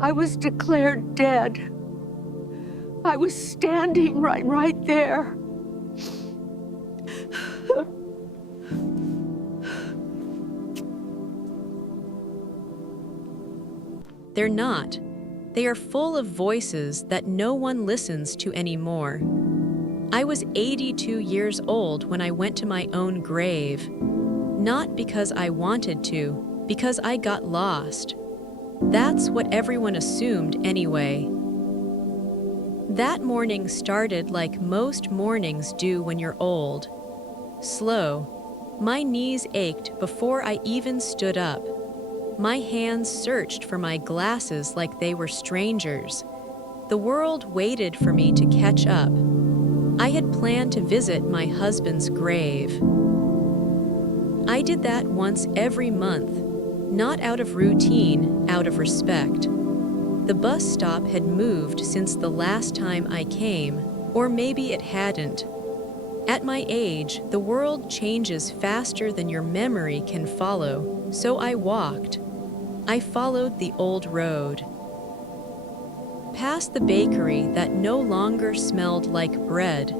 I was declared dead. I was standing right there. They're not. They are full of voices that no one listens to anymore. I was 82 years old when I went to my own grave. Not because I wanted to, because I got lost. That's what everyone assumed anyway. That morning started like most mornings do when you're old. Slow. My knees ached before I even stood up. My hands searched for my glasses like they were strangers. The world waited for me to catch up. I had planned to visit my husband's grave. I did that once every month, not out of routine, out of respect. The bus stop had moved since the last time I came, or maybe it hadn't. At my age, the world changes faster than your memory can follow, so I walked. I followed the old road. Past the bakery that no longer smelled like bread.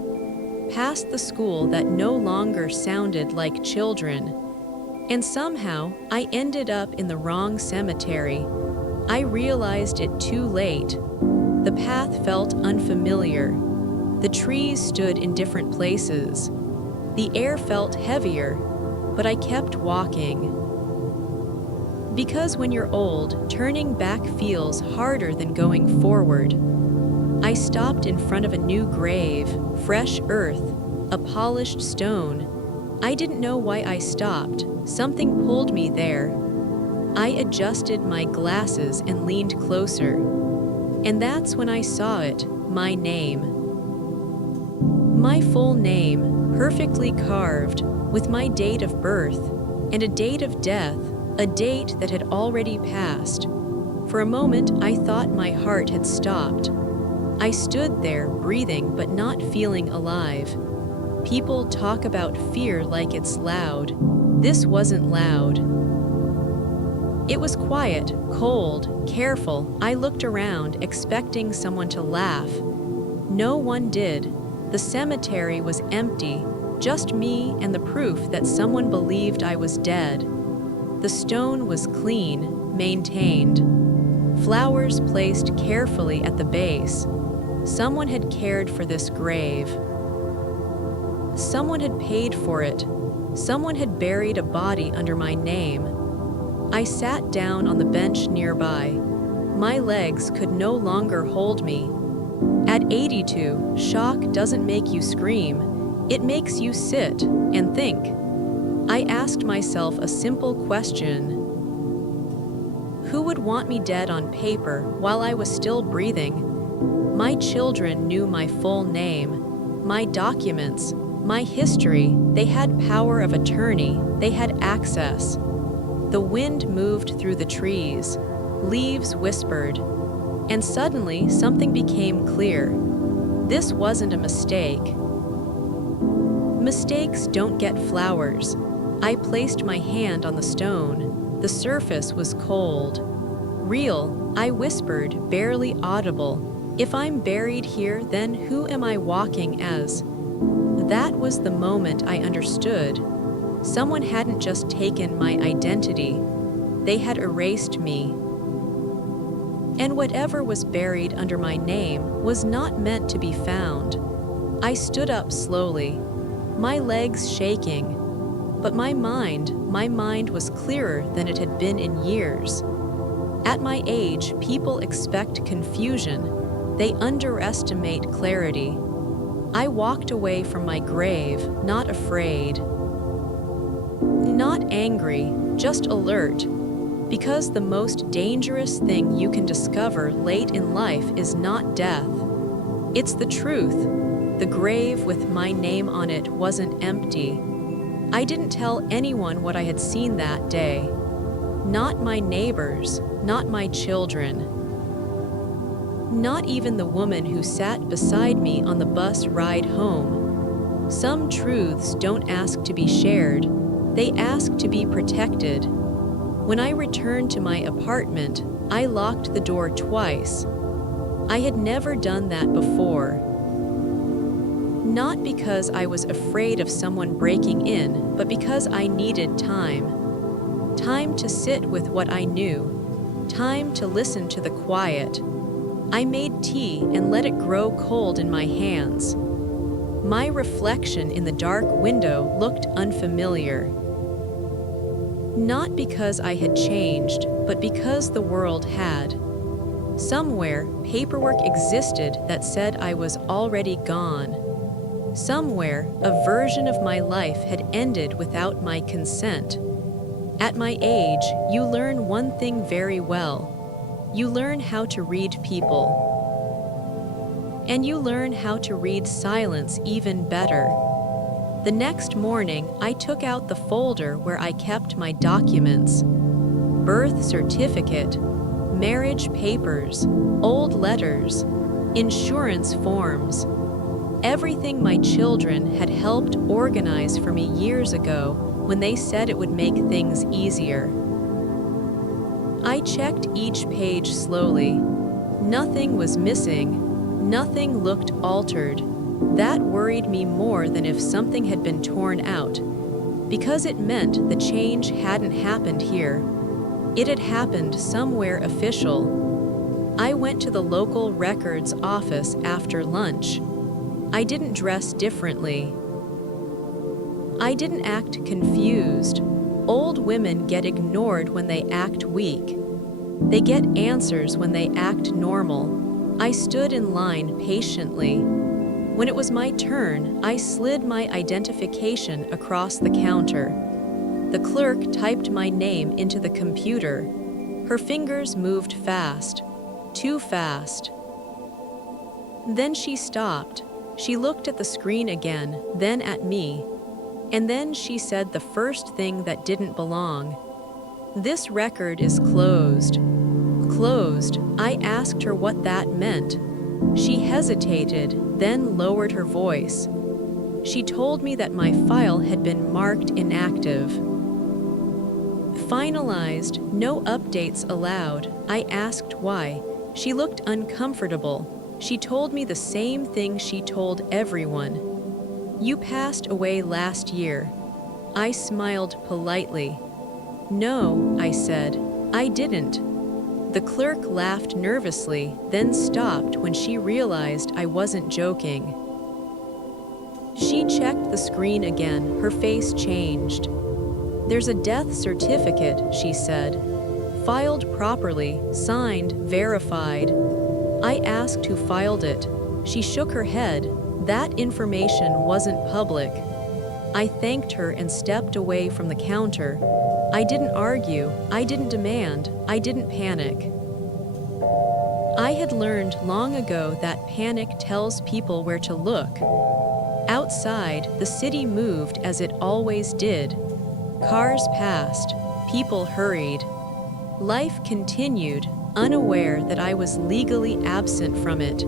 Past the school that no longer sounded like children. And somehow, I ended up in the wrong cemetery. I realized it too late. The path felt unfamiliar. The trees stood in different places. The air felt heavier, but I kept walking. Because when you're old, turning back feels harder than going forward. I stopped in front of a new grave, fresh earth, a polished stone. I didn't know why I stopped. Something pulled me there. I adjusted my glasses and leaned closer. And that's when I saw it, my name. My full name, perfectly carved, with my date of birth, and a date of death, a date that had already passed. For a moment, I thought my heart had stopped. I stood there, breathing but not feeling alive. People talk about fear like it's loud. This wasn't loud. It was quiet, cold, careful. I looked around, expecting someone to laugh. No one did. The cemetery was empty, just me and the proof that someone believed I was dead. The stone was clean, maintained. Flowers placed carefully at the base. Someone had cared for this grave. Someone had paid for it. Someone had buried a body under my name. I sat down on the bench nearby. My legs could no longer hold me. At 82, shock doesn't make you scream. It makes you sit and think. I asked myself a simple question. Who would want me dead on paper while I was still breathing? My children knew my full name, my documents, my history. They had power of attorney. They had access. The wind moved through the trees. Leaves whispered. And suddenly, something became clear. This wasn't a mistake. Mistakes don't get flowers. I placed my hand on the stone. The surface was cold. Real, I whispered, barely audible. If I'm buried here, then who am I walking as? That was the moment I understood. Someone hadn't just taken my identity. They had erased me. And whatever was buried under my name was not meant to be found. I stood up slowly, my legs shaking. But my mind was clearer than it had been in years. At my age, people expect confusion. They underestimate clarity. I walked away from my grave, not afraid. Not angry, just alert. Because the most dangerous thing you can discover late in life is not death. It's the truth. The grave with my name on it wasn't empty. I didn't tell anyone what I had seen that day. Not my neighbors, not my children. Not even the woman who sat beside me on the bus ride home. Some truths don't ask to be shared. They ask to be protected. When I returned to my apartment, I locked the door twice. I had never done that before. Not because I was afraid of someone breaking in, but because I needed time. Time to sit with what I knew. Time to listen to the quiet. I made tea and let it grow cold in my hands. My reflection in the dark window looked unfamiliar. Not because I had changed, but because the world had. Somewhere, paperwork existed that said I was already gone. Somewhere, a version of my life had ended without my consent. At my age, you learn one thing very well. You learn how to read people. And you learn how to read silence even better. The next morning, I took out the folder where I kept my documents. Birth certificate, marriage papers, old letters, insurance forms. Everything my children had helped organize for me years ago when they said it would make things easier. I checked each page slowly. Nothing was missing. Nothing looked altered. That worried me more than if something had been torn out, because it meant the change hadn't happened here. It had happened somewhere official. I went to the local records office after lunch. I didn't dress differently. I didn't act confused. Old women get ignored when they act weak. They get answers when they act normal. I stood in line patiently. When it was my turn, I slid my identification across the counter. The clerk typed my name into the computer. Her fingers moved fast, too fast. Then she stopped. She looked at the screen again, then at me. And then she said the first thing that didn't belong. "This record is closed." Closed. I asked her what that meant. She hesitated, then lowered her voice. She told me that my file had been marked inactive. Finalized, no updates allowed. I asked why. She looked uncomfortable. She told me the same thing she told everyone. "You passed away last year." I smiled politely. "No," I said, "I didn't." The clerk laughed nervously, then stopped when she realized I wasn't joking. She checked the screen again. Her face changed. "There's a death certificate," she said. "Filed properly, signed, verified." I asked who filed it. She shook her head. That information wasn't public. I thanked her and stepped away from the counter. I didn't argue, I didn't demand, I didn't panic. I had learned long ago that panic tells people where to look. Outside, the city moved as it always did. Cars passed, people hurried. Life continued, unaware that I was legally absent from it.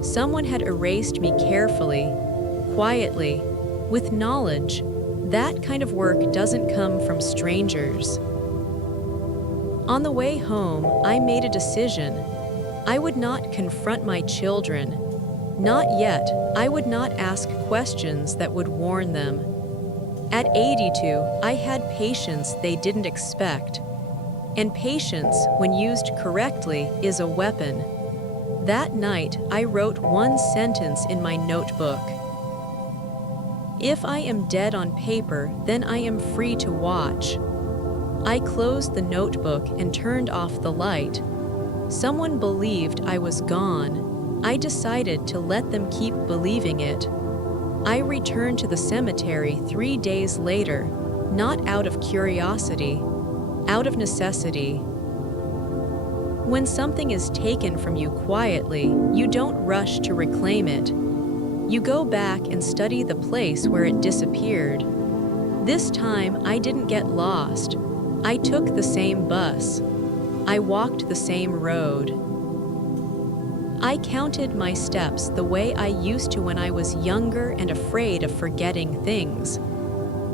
Someone had erased me carefully, quietly, with knowledge. That kind of work doesn't come from strangers. On the way home, I made a decision. I would not confront my children. Not yet. I would not ask questions that would warn them. At 82, I had patience they didn't expect. And patience, when used correctly, is a weapon. That night, I wrote one sentence in my notebook. If I am dead on paper, then I am free to watch. I closed the notebook and turned off the light. Someone believed I was gone. I decided to let them keep believing it. I returned to the cemetery 3 days later, not out of curiosity, out of necessity. When something is taken from you quietly, you don't rush to reclaim it. You go back and study the place where it disappeared. This time, I didn't get lost. I took the same bus. I walked the same road. I counted my steps the way I used to when I was younger and afraid of forgetting things.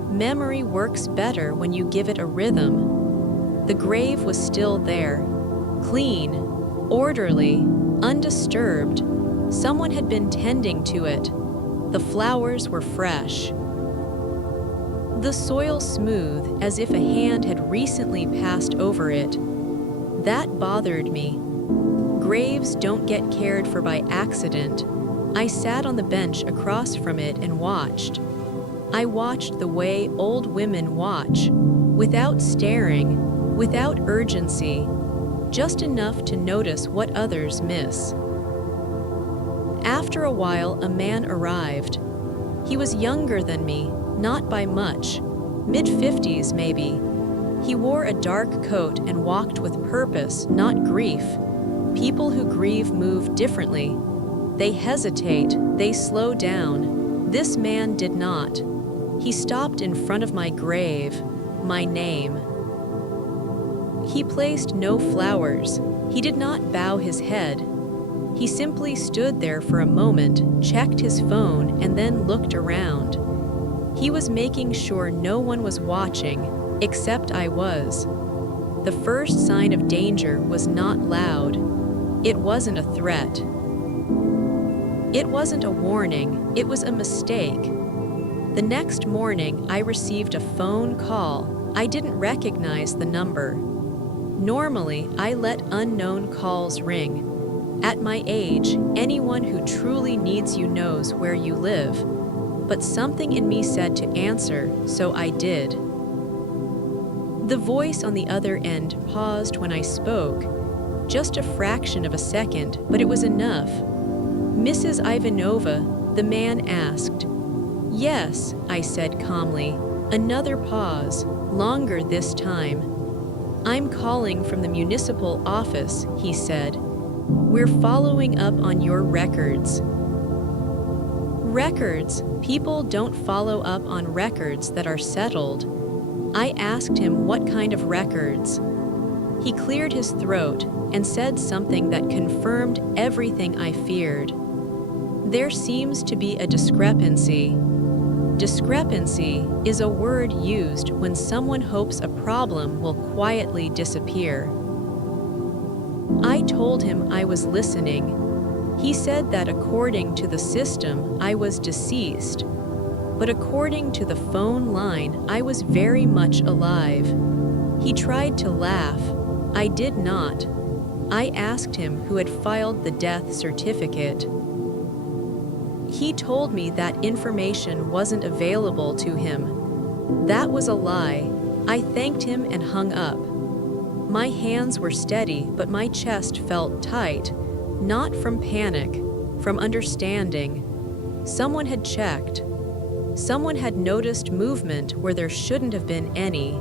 Memory works better when you give it a rhythm. The grave was still there, Clean, orderly, undisturbed. Someone had been tending to it. The flowers were fresh. The soil smooth, as if a hand had recently passed over it. That bothered me. Graves don't get cared for by accident. I sat on the bench across from it and watched. I watched the way old women watch, without staring, without urgency, just enough to notice what others miss. After a while, a man arrived. He was younger than me, not by much, mid-50s maybe. He wore a dark coat and walked with purpose, not grief. People who grieve move differently. They hesitate, they slow down. This man did not. He stopped in front of my grave, my name. He placed no flowers. He did not bow his head. He simply stood there for a moment, checked his phone, and then looked around. He was making sure no one was watching, except I was. The first sign of danger was not loud. It wasn't a threat. It wasn't a warning, it was a mistake. The next morning, I received a phone call. I didn't recognize the number. Normally, I let unknown calls ring. At my age, anyone who truly needs you knows where you live. But something in me said to answer, so I did. The voice on the other end paused when I spoke. Just a fraction of a second, but it was enough. Mrs. Ivanova, the man asked. Yes, I said calmly. Another pause, longer this time. I'm calling from the municipal office, he said. We're following up on your records. Records? People don't follow up on records that are settled. I asked him what kind of records. He cleared his throat and said something that confirmed everything I feared. There seems to be a discrepancy. Discrepancy is a word used when someone hopes a problem will quietly disappear. I told him I was listening. He said that according to the system, I was deceased. But according to the phone line, I was very much alive. He tried to laugh. I did not. I asked him who had filed the death certificate. He told me that information wasn't available to him. That was a lie. I thanked him and hung up. My hands were steady, but my chest felt tight, not from panic, from understanding. Someone had checked. Someone had noticed movement where there shouldn't have been any.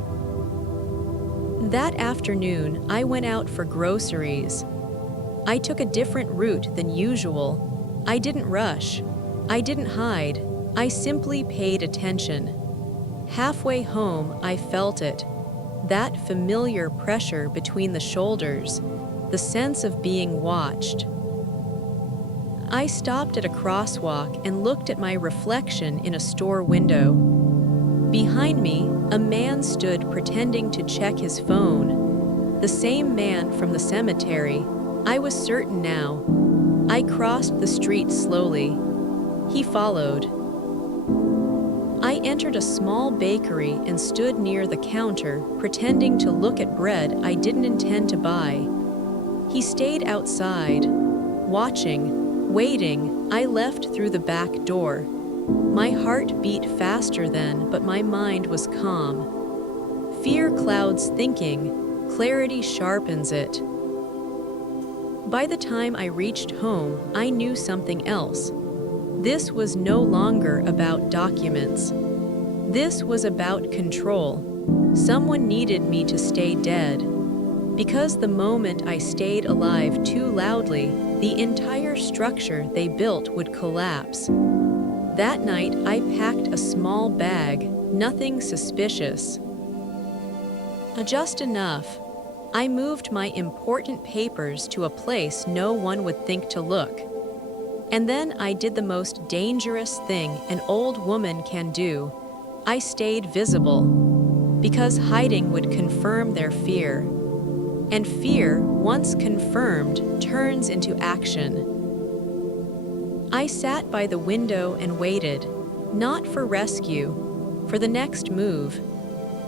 That afternoon, I went out for groceries. I took a different route than usual. I didn't rush. I didn't hide. I simply paid attention. Halfway home, I felt it. That familiar pressure between the shoulders, the sense of being watched. I stopped at a crosswalk and looked at my reflection in a store window. Behind me, a man stood pretending to check his phone. The same man from the cemetery. I was certain now. I crossed the street slowly. He followed. I entered a small bakery and stood near the counter, pretending to look at bread I didn't intend to buy. He stayed outside, watching, waiting. I left through the back door. My heart beat faster then, but my mind was calm. Fear clouds thinking, clarity sharpens it. By the time I reached home, I knew something else. This was no longer about documents. This was about control. Someone needed me to stay dead. Because the moment I stayed alive too loudly, the entire structure they built would collapse. That night, I packed a small bag, nothing suspicious. Just enough. I moved my important papers to a place no one would think to look. And then I did the most dangerous thing an old woman can do. I stayed visible, because hiding would confirm their fear. And fear, once confirmed, turns into action. I sat by the window and waited, not for rescue, for the next move.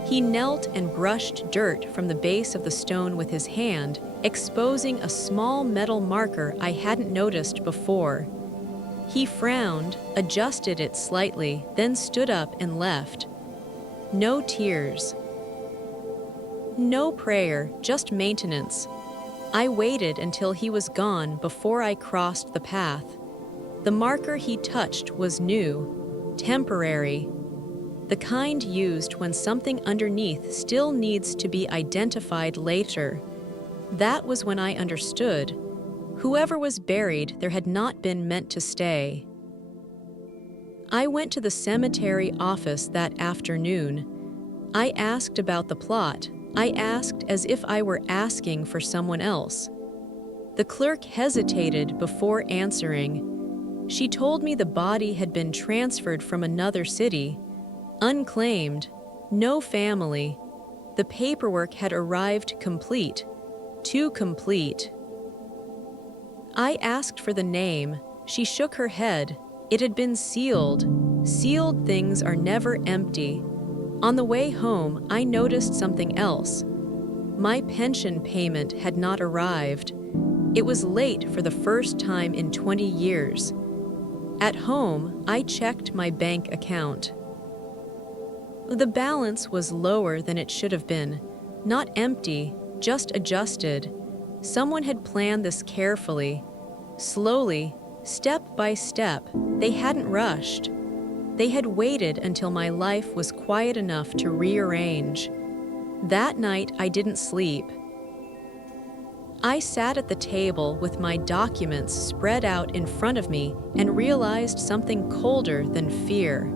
He knelt and brushed dirt from the base of the stone with his hand, exposing a small metal marker I hadn't noticed before. He frowned, adjusted it slightly, then stood up and left. No tears. No prayer, just maintenance. I waited until he was gone before I crossed the path. The marker he touched was new, temporary. The kind used when something underneath still needs to be identified later. That was when I understood. Whoever was buried there had not been meant to stay. I went to the cemetery office that afternoon. I asked about the plot. I asked as if I were asking for someone else. The clerk hesitated before answering. She told me the body had been transferred from another city. Unclaimed, no family. The paperwork had arrived complete. Too complete. I asked for the name. She shook her head. It had been sealed. Sealed things are never empty. On the way home, I noticed something else. My pension payment had not arrived. It was late for the first time in 20 years. At home, I checked my bank account. The balance was lower than it should have been. Not empty, just adjusted. Someone had planned this carefully. Slowly, step by step, they hadn't rushed. They had waited until my life was quiet enough to rearrange. That night, I didn't sleep. I sat at the table with my documents spread out in front of me and realized something colder than fear.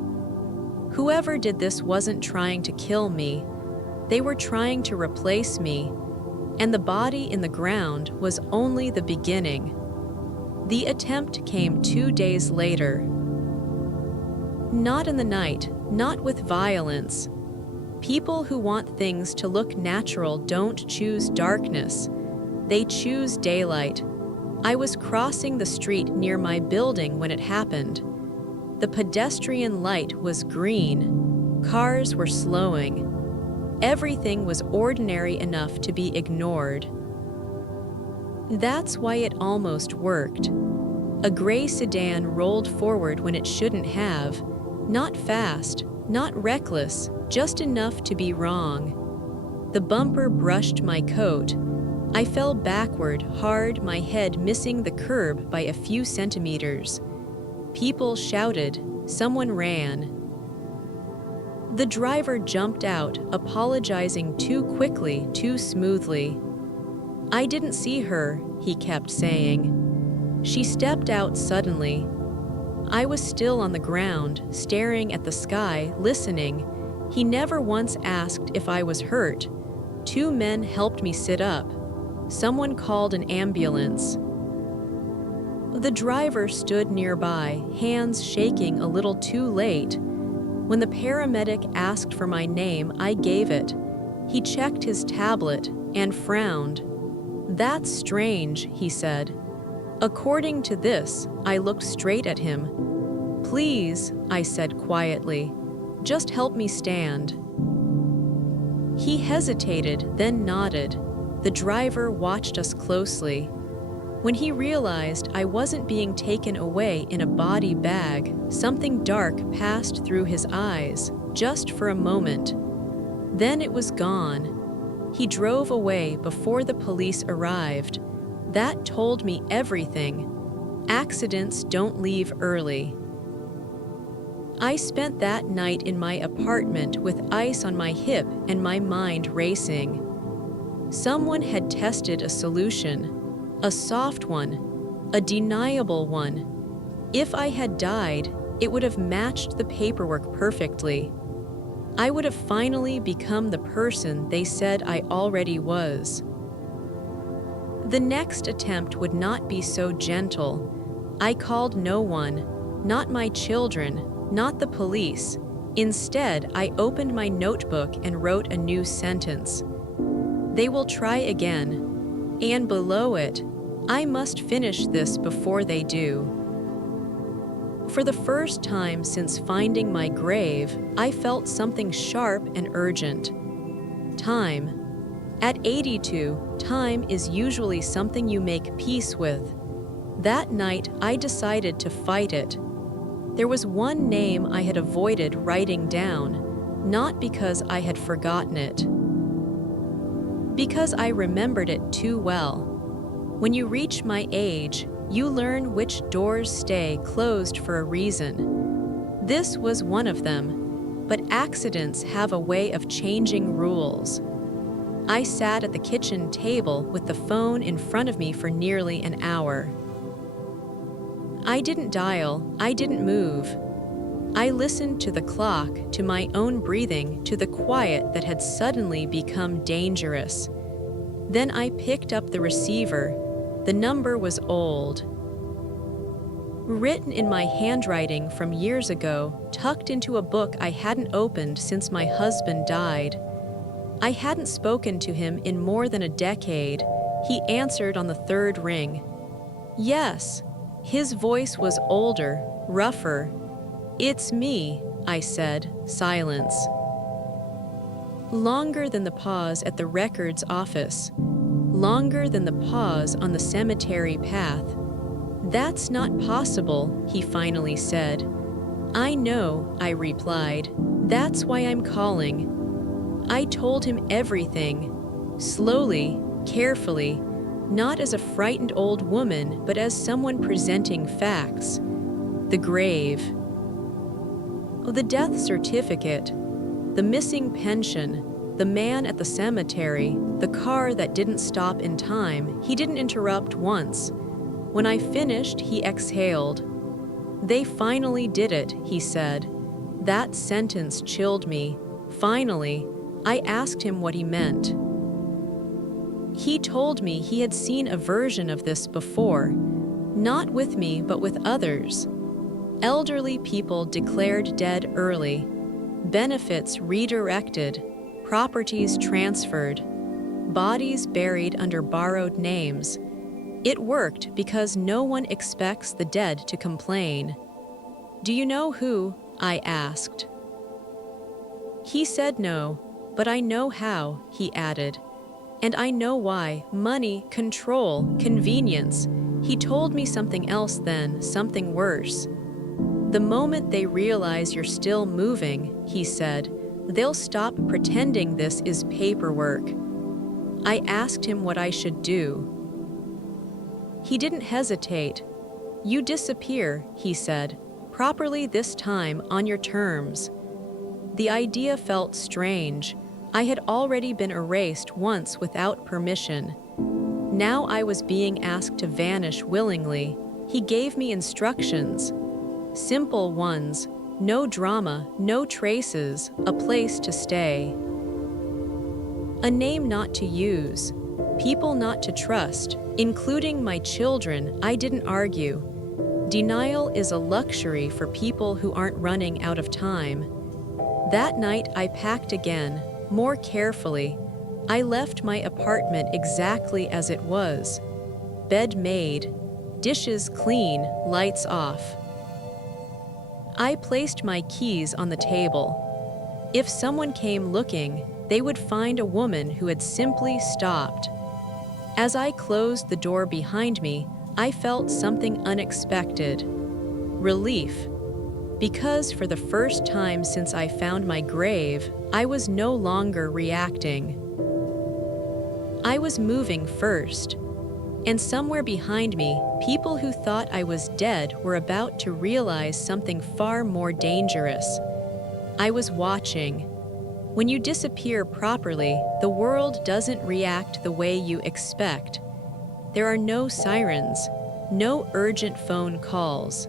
Whoever did this wasn't trying to kill me. They were trying to replace me, and the body in the ground was only the beginning. The attempt came 2 days later. Not in the night, not with violence. People who want things to look natural don't choose darkness. They choose daylight. I was crossing the street near my building when it happened. The pedestrian light was green. Cars were slowing. Everything was ordinary enough to be ignored. That's why it almost worked. A gray sedan rolled forward when it shouldn't have. Not fast, not reckless, just enough to be wrong. The bumper brushed my coat. I fell backward, hard, my head missing the curb by a few centimeters. People shouted. Someone ran. The driver jumped out, apologizing too quickly, too smoothly. "I didn't see her," he kept saying. She stepped out suddenly. I was still on the ground, staring at the sky, listening. He never once asked if I was hurt. 2 men helped me sit up. Someone called an ambulance. The driver stood nearby, hands shaking a little too late. When the paramedic asked for my name, I gave it. He checked his tablet and frowned. "That's strange," he said. According to this, I looked straight at him. "Please," I said quietly, "just help me stand." He hesitated, then nodded. The driver watched us closely. When he realized I wasn't being taken away in a body bag, something dark passed through his eyes, just for a moment. Then it was gone. He drove away before the police arrived. That told me everything. Accidents don't leave early. I spent that night in my apartment with ice on my hip and my mind racing. Someone had tested a solution. A soft one, a deniable one. If I had died, it would have matched the paperwork perfectly. I would have finally become the person they said I already was. The next attempt would not be so gentle. I called no one, not my children, not the police. Instead, I opened my notebook and wrote a new sentence. They will try again. And below it, I must finish this before they do. For the first time since finding my grave, I felt something sharp and urgent. Time. At 82, time is usually something you make peace with. That night, I decided to fight it. There was one name I had avoided writing down, not because I had forgotten it, because I remembered it too well. When you reach my age, you learn which doors stay closed for a reason. This was one of them, but accidents have a way of changing rules. I sat at the kitchen table with the phone in front of me for nearly an hour. I didn't dial, I didn't move. I listened to the clock, to my own breathing, to the quiet that had suddenly become dangerous. Then I picked up the receiver. The number was old. Written in my handwriting from years ago, tucked into a book I hadn't opened since my husband died. I hadn't spoken to him in more than a decade. He answered on the third ring. Yes. His voice was older, rougher. "It's me," I said. Silence. Longer than the pause at the records office. Longer than the pause on the cemetery path. "That's not possible," he finally said. "I know," I replied. "That's why I'm calling." I told him everything, slowly, carefully, not as a frightened old woman, but as someone presenting facts. The grave. The death certificate. The missing pension. The man at the cemetery. The car that didn't stop in time. He didn't interrupt once. When I finished, he exhaled. "They finally did it," he said. That sentence chilled me. Finally. I asked him what he meant. He told me he had seen a version of this before, not with me but with others. Elderly people declared dead early, benefits redirected, properties transferred, bodies buried under borrowed names. It worked because no one expects the dead to complain. "Do you know who?" I asked. He said no, but I know how, he added. And I know why. Money, control, convenience. He told me something else then, something worse. "The moment they realize you're still moving," he said, "they'll stop pretending this is paperwork." I asked him what I should do. He didn't hesitate. "You disappear," he said, "properly this time, on your terms." The idea felt strange. I had already been erased once without permission. Now I was being asked to vanish willingly. He gave me instructions. Simple ones. No drama, no traces, a place to stay. A name not to use. People not to trust, including my children. I didn't argue. Denial is a luxury for people who aren't running out of time. That night I packed again. More carefully. I left my apartment exactly as it was. Bed made, dishes clean, lights off. I placed my keys on the table. If someone came looking, they would find a woman who had simply stopped. As I closed the door behind me, I felt something unexpected. Relief. Because for the first time since I found my grave, I was no longer reacting. I was moving first. And somewhere behind me, people who thought I was dead were about to realize something far more dangerous. I was watching. When you disappear properly, the world doesn't react the way you expect. There are no sirens, no urgent phone calls.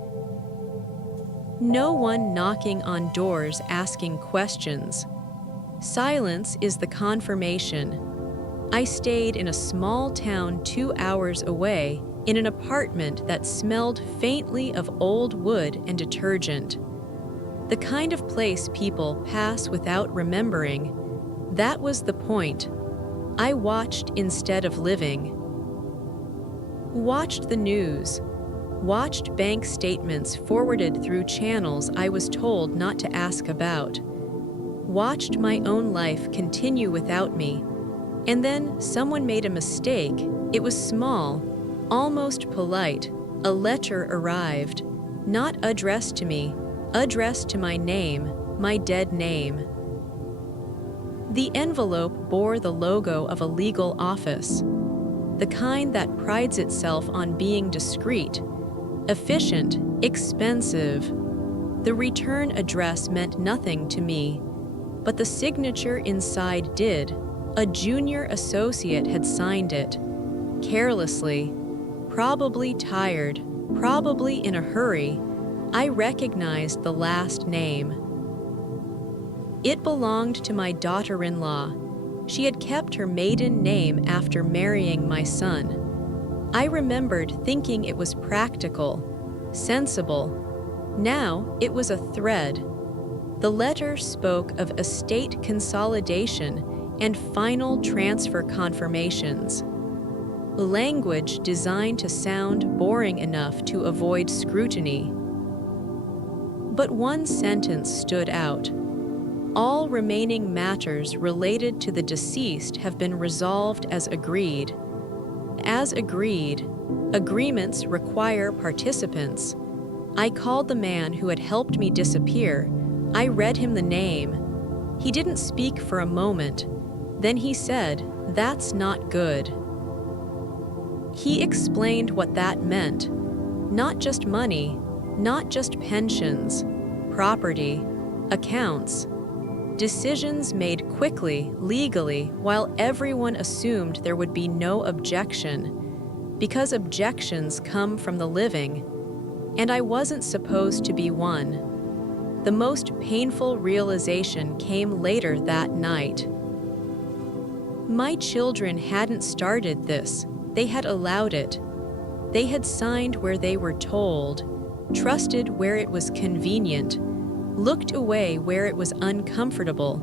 No one knocking on doors asking questions. Silence is the confirmation. I stayed in a small town 2 hours away, in an apartment that smelled faintly of old wood and detergent. The kind of place people pass without remembering. That was the point. I watched instead of living. Watched the news. Watched bank statements forwarded through channels I was told not to ask about. Watched my own life continue without me. And then someone made a mistake. It was small, almost polite. A letter arrived, not addressed to me, addressed to my name, my dead name. The envelope bore the logo of a legal office, the kind that prides itself on being discreet, efficient, expensive. The return address meant nothing to me, but the signature inside did. A junior associate had signed it, carelessly, probably tired, probably in a hurry. I recognized the last name. It belonged to my daughter-in-law. She had kept her maiden name after marrying my son. I remembered thinking it was practical, sensible. Now it was a thread. The letter spoke of estate consolidation and final transfer confirmations. Language designed to sound boring enough to avoid scrutiny. But one sentence stood out. All remaining matters related to the deceased have been resolved as agreed. As agreed, agreements require participants. I called the man who had helped me disappear. I read him the name. He didn't speak for a moment. Then he said, "That's not good." He explained what that meant. Not just money, not just pensions, property, accounts. Decisions made quickly, legally, while everyone assumed there would be no objection, because objections come from the living, and I wasn't supposed to be one. The most painful realization came later that night. My children hadn't started this, they had allowed it. They had signed where they were told, trusted where it was convenient, looked away where it was uncomfortable.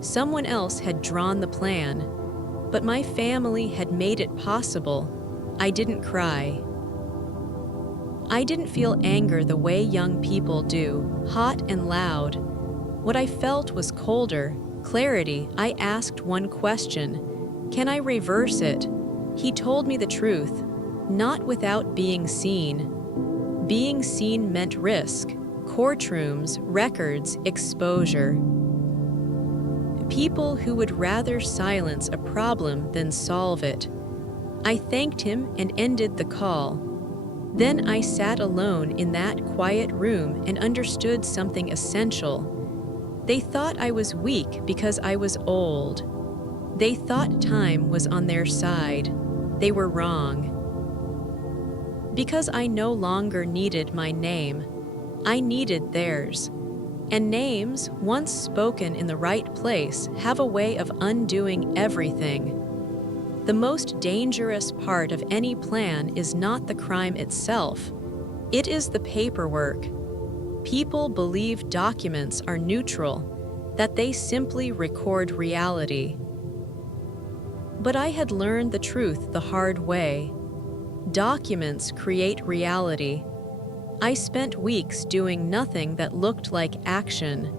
Someone else had drawn the plan, but my family had made it possible. I didn't cry. I didn't feel anger the way young people do, hot and loud. What I felt was colder, clarity. I asked one question: can I reverse it? He told me the truth, not without being seen. Being seen meant risk. Courtrooms, records, exposure. People who would rather silence a problem than solve it. I thanked him and ended the call. Then I sat alone in that quiet room and understood something essential. They thought I was weak because I was old. They thought time was on their side. They were wrong. Because I no longer needed my name, I needed theirs. And names, once spoken in the right place, have a way of undoing everything. The most dangerous part of any plan is not the crime itself. It is the paperwork. People believe documents are neutral, that they simply record reality. But I had learned the truth the hard way. Documents create reality. I spent weeks doing nothing that looked like action.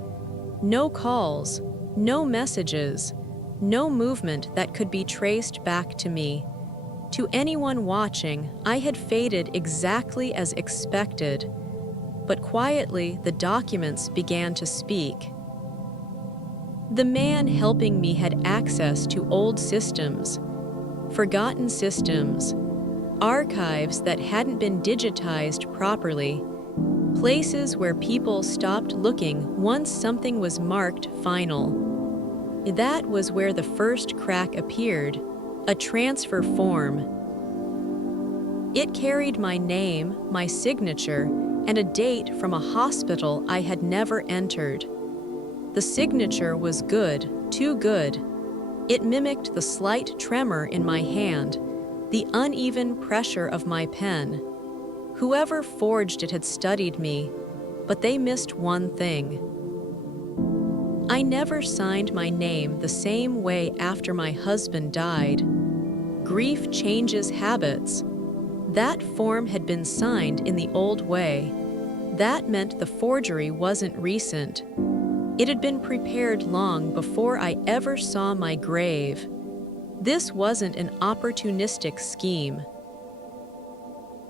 No calls, no messages, no movement that could be traced back to me. To anyone watching, I had faded exactly as expected. But quietly, the documents began to speak. The man helping me had access to old systems, forgotten systems, archives that hadn't been digitized properly, places where people stopped looking once something was marked final. That was where the first crack appeared, a transfer form. It carried my name, my signature, and a date from a hospital I had never entered. The signature was good, too good. It mimicked the slight tremor in my hand, the uneven pressure of my pen. Whoever forged it had studied me, but they missed one thing. I never signed my name the same way after my husband died. Grief changes habits. That form had been signed in the old way. That meant the forgery wasn't recent. It had been prepared long before I ever saw my grave. This wasn't an opportunistic scheme.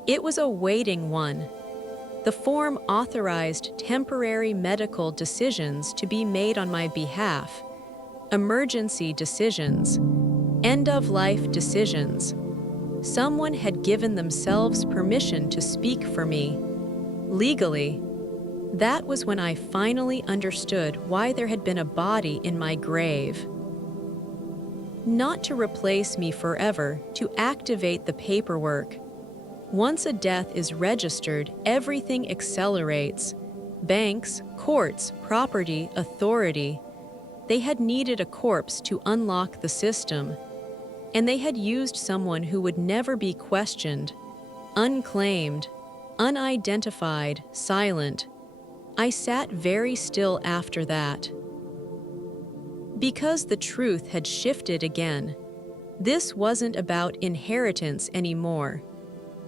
It was a waiting one. The form authorized temporary medical decisions to be made on my behalf, emergency decisions, end-of-life decisions. Someone had given themselves permission to speak for me, legally. That was when I finally understood why there had been a body in my grave. Not to replace me forever, to activate the paperwork. Once a death is registered, everything accelerates. Banks, courts, property, authority. They had needed a corpse to unlock the system. And they had used someone who would never be questioned, unclaimed, unidentified, silent. I sat very still after that. Because the truth had shifted again. This wasn't about inheritance anymore.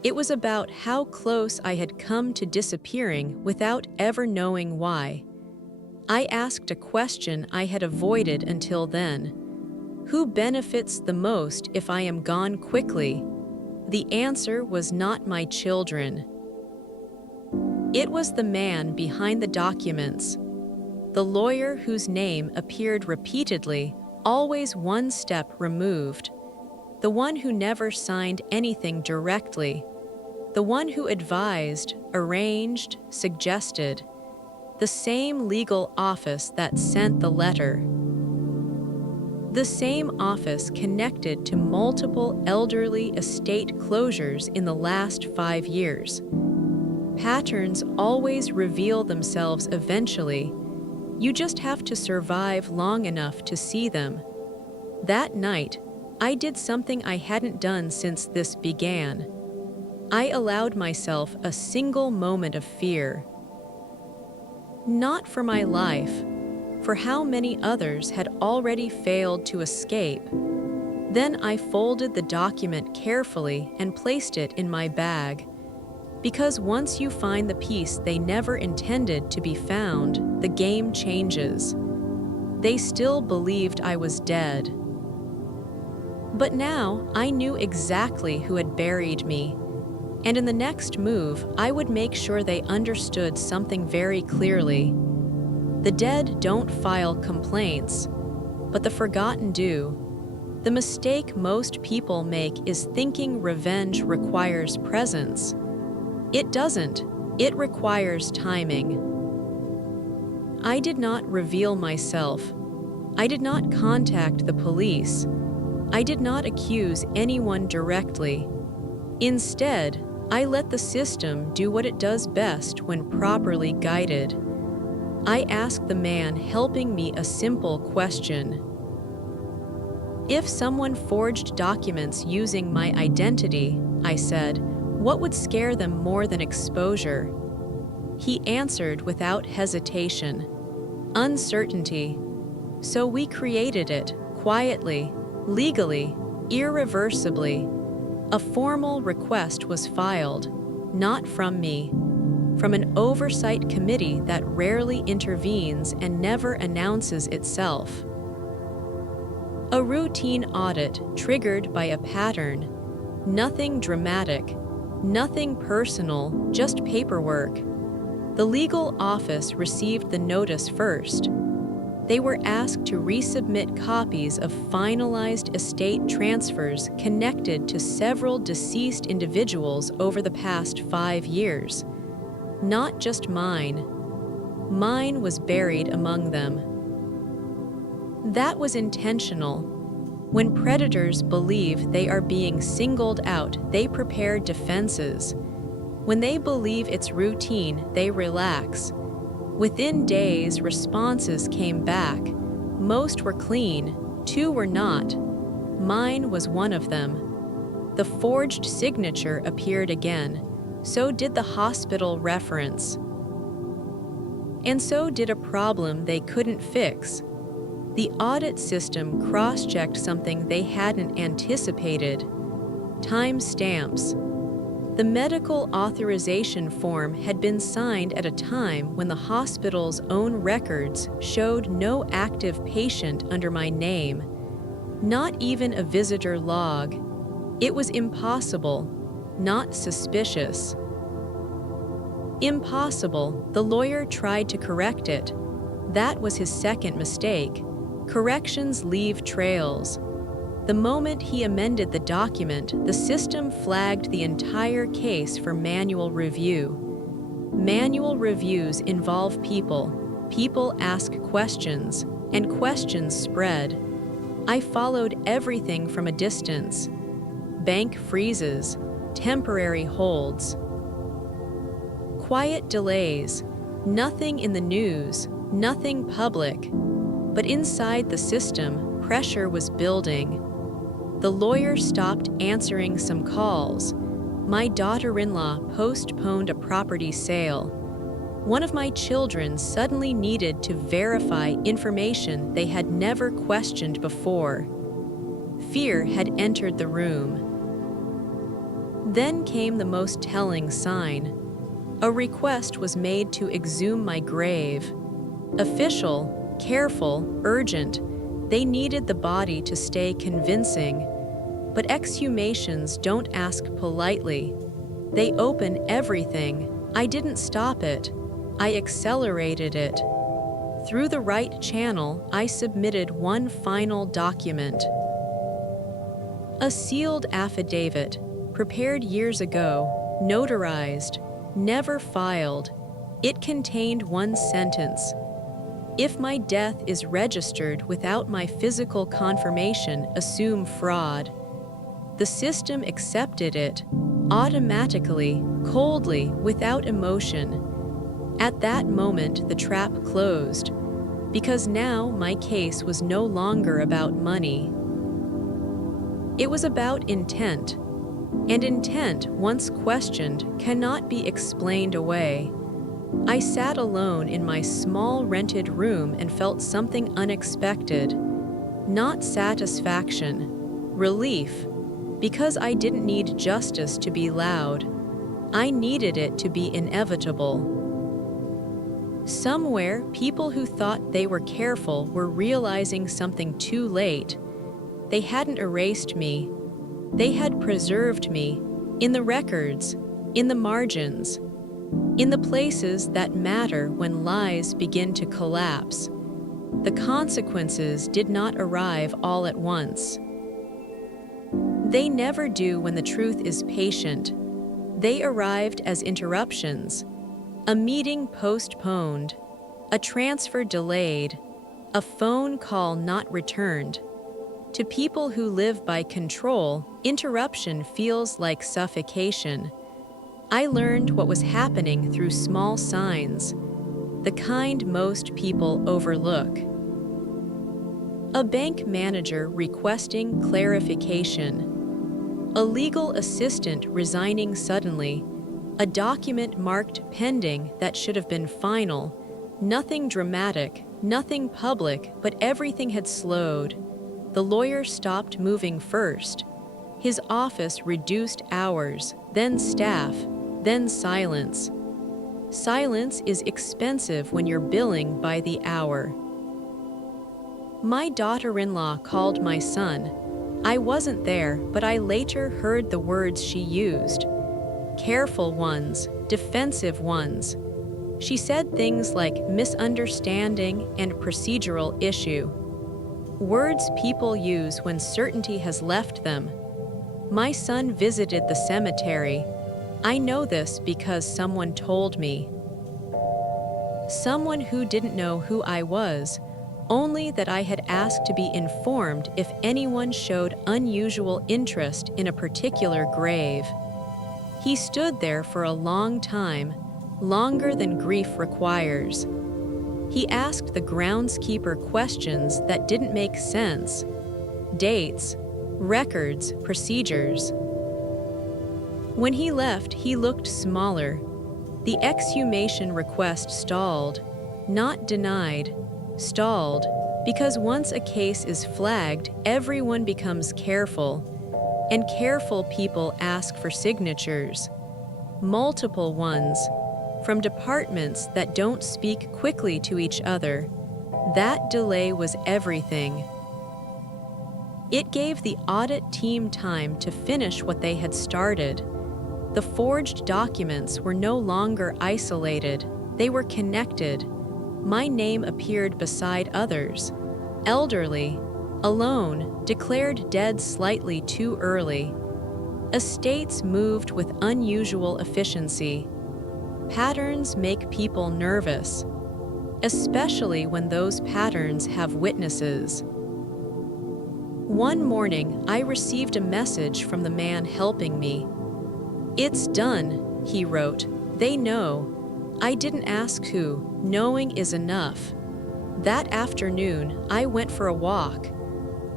It was about how close I had come to disappearing without ever knowing why. I asked a question I had avoided until then. Who benefits the most if I am gone quickly? The answer was not my children. It was the man behind the documents, the lawyer whose name appeared repeatedly, always one step removed, the one who never signed anything directly, the one who advised, arranged, suggested, the same legal office that sent the letter. The same office connected to multiple elderly estate closures in the last 5 years. Patterns always reveal themselves eventually. You just have to survive long enough to see them. That night, I did something I hadn't done since this began. I allowed myself a single moment of fear. Not for my life, for how many others had already failed to escape. Then I folded the document carefully and placed it in my bag. Because once you find the piece they never intended to be found, the game changes. They still believed I was dead. But now I knew exactly who had buried me. And in the next move, I would make sure they understood something very clearly. The dead don't file complaints, but the forgotten do. The mistake most people make is thinking revenge requires presence. It doesn't. It requires timing. I did not reveal myself. I did not contact the police. I did not accuse anyone directly. Instead, I let the system do what it does best when properly guided. I asked the man helping me a simple question. If someone forged documents using my identity, I said, what would scare them more than exposure? He answered without hesitation. Uncertainty. So we created it, quietly, legally, irreversibly. A formal request was filed, not from me, from an oversight committee that rarely intervenes and never announces itself. A routine audit triggered by a pattern. Nothing dramatic, nothing personal, just paperwork. The legal office received the notice first. They were asked to resubmit copies of finalized estate transfers connected to several deceased individuals over the past 5 years. Not just mine. Mine was buried among them. That was intentional. When predators believe they are being singled out, they prepare defenses. When they believe it's routine, they relax. Within days, responses came back. Most were clean, 2 were not. Mine was one of them. The forged signature appeared again. So did the hospital reference. And so did a problem they couldn't fix. The audit system cross-checked something they hadn't anticipated: timestamps. The medical authorization form had been signed at a time when the hospital's own records showed no active patient under my name, not even a visitor log. It was impossible, not suspicious. Impossible. The lawyer tried to correct it. That was his second mistake. Corrections leave trails. The moment he amended the document, the system flagged the entire case for manual review. Manual reviews involve people. People ask questions, and questions spread. I followed everything from a distance. Bank freezes, temporary holds. Quiet delays, nothing in the news, nothing public. But inside the system, pressure was building. The lawyer stopped answering some calls. My daughter-in-law postponed a property sale. One of my children suddenly needed to verify information they had never questioned before. Fear had entered the room. Then came the most telling sign. A request was made to exhume my grave. Official, careful, urgent. They needed the body to stay convincing. But exhumations don't ask politely. They open everything. I didn't stop it. I accelerated it. Through the right channel, I submitted one final document. A sealed affidavit, prepared years ago, notarized, never filed. It contained one sentence. If my death is registered without my physical confirmation, assume fraud. The system accepted it, automatically, coldly, without emotion. At that moment, the trap closed, because now my case was no longer about money. It was about intent, and intent, once questioned, cannot be explained away. I sat alone in my small rented room and felt something unexpected. Not satisfaction, relief, because I didn't need justice to be loud. I needed it to be inevitable. Somewhere, people who thought they were careful were realizing something too late. They hadn't erased me. They had preserved me, in the records, in the margins, in the places that matter when lies begin to collapse. The consequences did not arrive all at once. They never do when the truth is patient. They arrived as interruptions. A meeting postponed, a transfer delayed, a phone call not returned. To people who live by control, interruption feels like suffocation. I learned what was happening through small signs, the kind most people overlook. A bank manager requesting clarification. A legal assistant resigning suddenly. A document marked pending that should have been final. Nothing dramatic, nothing public, but everything had slowed. The lawyer stopped moving first. His office reduced hours, then staff, then silence. Silence is expensive when you're billing by the hour. My daughter-in-law called my son. I wasn't there, but I later heard the words she used. Careful ones, defensive ones. She said things like misunderstanding and procedural issue. Words people use when certainty has left them. My son visited the cemetery. I know this because someone told me. Someone who didn't know who I was, only that I had asked to be informed if anyone showed unusual interest in a particular grave. He stood there for a long time, longer than grief requires. He asked the groundskeeper questions that didn't make sense. Dates, records, procedures. When he left, he looked smaller. The exhumation request stalled, not denied, stalled. Because once a case is flagged, everyone becomes careful, and careful people ask for signatures. Multiple ones, from departments that don't speak quickly to each other. That delay was everything. It gave the audit team time to finish what they had started. The forged documents were no longer isolated, they were connected. My name appeared beside others. Elderly, alone, declared dead slightly too early. Estates moved with unusual efficiency. Patterns make people nervous, especially when those patterns have witnesses. One morning, I received a message from the man helping me. "It's done," he wrote. "They know." I didn't ask who. Knowing is enough. That afternoon, I went for a walk.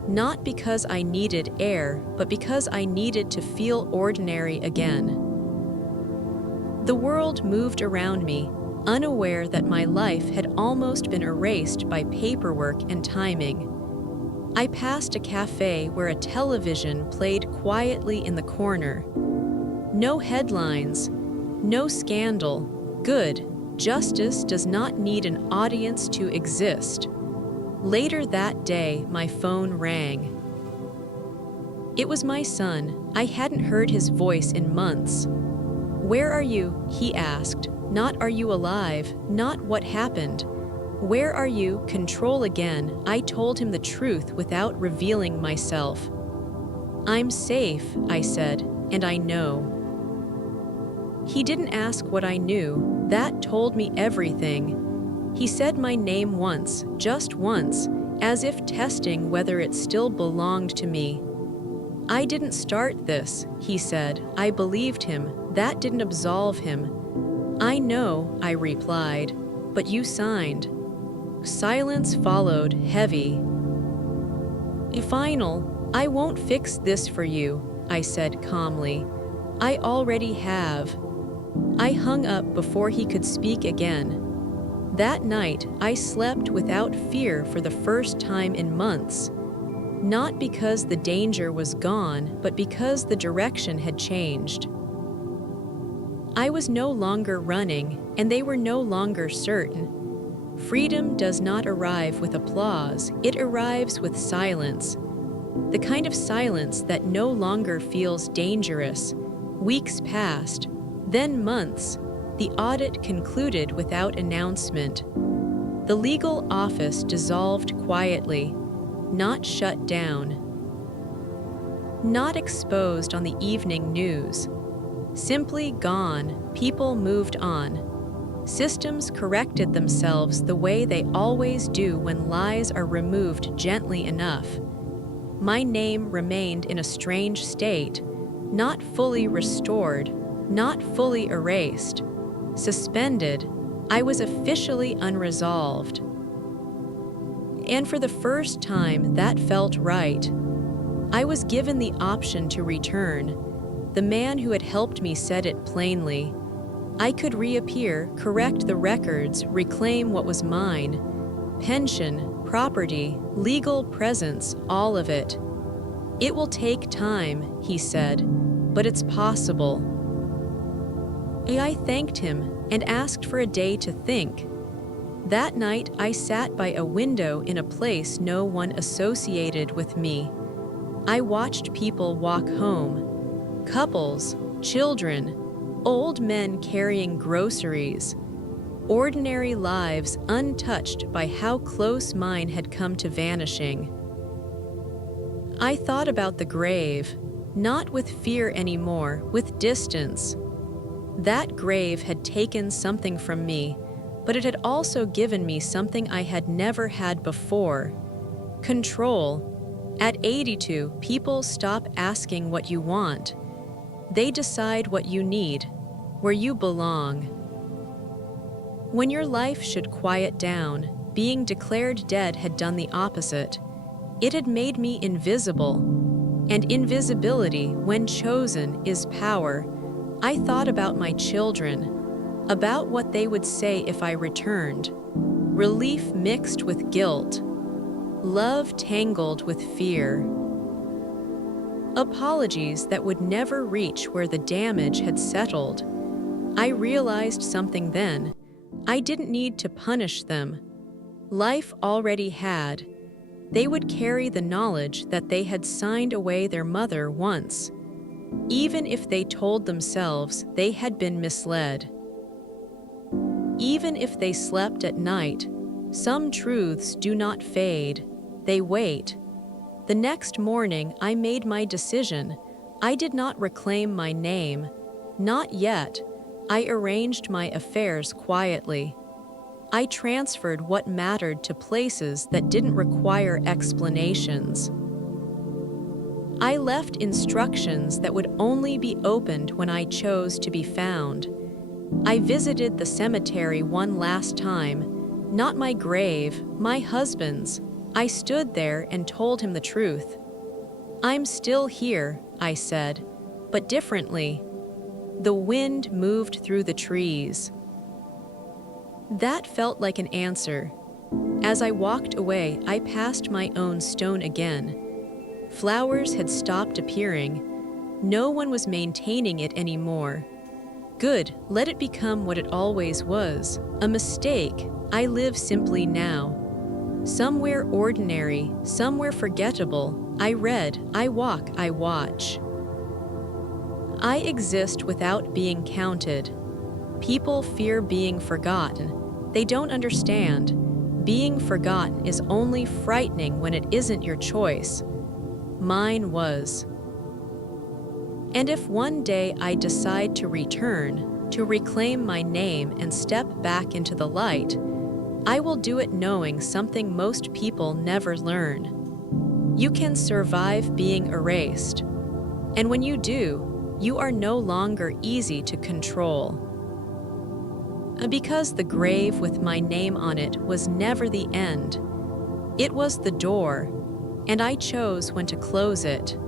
Not because I needed air, but because I needed to feel ordinary again. The world moved around me, unaware that my life had almost been erased by paperwork and timing. I passed a cafe where a television played quietly in the corner. No headlines, no scandal. Good, justice does not need an audience to exist. Later that day, my phone rang. It was my son. I hadn't heard his voice in months. "Where are you?" he asked. Not "Are you alive?" Not "What happened?" "Where are you?" Control again. I told him the truth without revealing myself. "I'm safe," I said, "and I know." He didn't ask what I knew. That told me everything. He said my name once, just once, as if testing whether it still belonged to me. "I didn't start this," he said. I believed him. That didn't absolve him. "I know," I replied, "but you signed." Silence followed, heavy. "Final, I won't fix this for you," I said calmly. "I already have." I hung up before he could speak again. That night, I slept without fear for the first time in months. Not because the danger was gone, but because the direction had changed. I was no longer running, and they were no longer certain. Freedom does not arrive with applause, it arrives with silence. The kind of silence that no longer feels dangerous. Weeks passed, then months. The audit concluded without announcement. The legal office dissolved quietly, not shut down. Not exposed on the evening news. Simply gone, people moved on. Systems corrected themselves the way they always do when lies are removed gently enough. My name remained in a strange state, not fully restored, not fully erased. Suspended, I was officially unresolved. And for the first time, that felt right. I was given the option to return. The man who had helped me said it plainly. I could reappear, correct the records, reclaim what was mine. Pension, property, legal presence, all of it. "It will take time," he said, "but it's possible." I thanked him and asked for a day to think. That night, I sat by a window in a place no one associated with me. I watched people walk home. Couples, children, old men carrying groceries. Ordinary lives untouched by how close mine had come to vanishing. I thought about the grave, not with fear anymore, with distance. That grave had taken something from me, but it had also given me something I had never had before. Control. At 82, people stop asking what you want. They decide what you need, where you belong. When your life should quiet down, being declared dead had done the opposite. It had made me invisible. And invisibility, when chosen, is power. I thought about my children, about what they would say if I returned. Relief mixed with guilt. love tangled with fear. Apologies that would never reach where the damage had settled. I realized something then. I didn't need to punish them. Life already had. They would carry the knowledge that they had signed away their mother once, even if they told themselves they had been misled. Even if they slept at night, some truths do not fade, they wait. The next morning, I made my decision. I did not reclaim my name. Not yet. I arranged my affairs quietly. I transferred what mattered to places that didn't require explanations. I left instructions that would only be opened when I chose to be found. I visited the cemetery one last time, not my grave, my husband's. I stood there and told him the truth. "I'm still here," I said, "but differently." The wind moved through the trees. That felt like an answer. As I walked away, I passed my own stone again. Flowers had stopped appearing. No one was maintaining it anymore. Good, let it become what it always was, a mistake. I live simply now. Somewhere ordinary, somewhere forgettable, I read, I walk, I watch. I exist without being counted. People fear being forgotten. They don't understand. Being forgotten is only frightening when it isn't your choice. Mine was. And if one day I decide to return, to reclaim my name and step back into the light, I will do it knowing something most people never learn. You can survive being erased. And when you do, you are no longer easy to control. Because the grave with my name on it was never the end. It was the door, and I chose when to close it.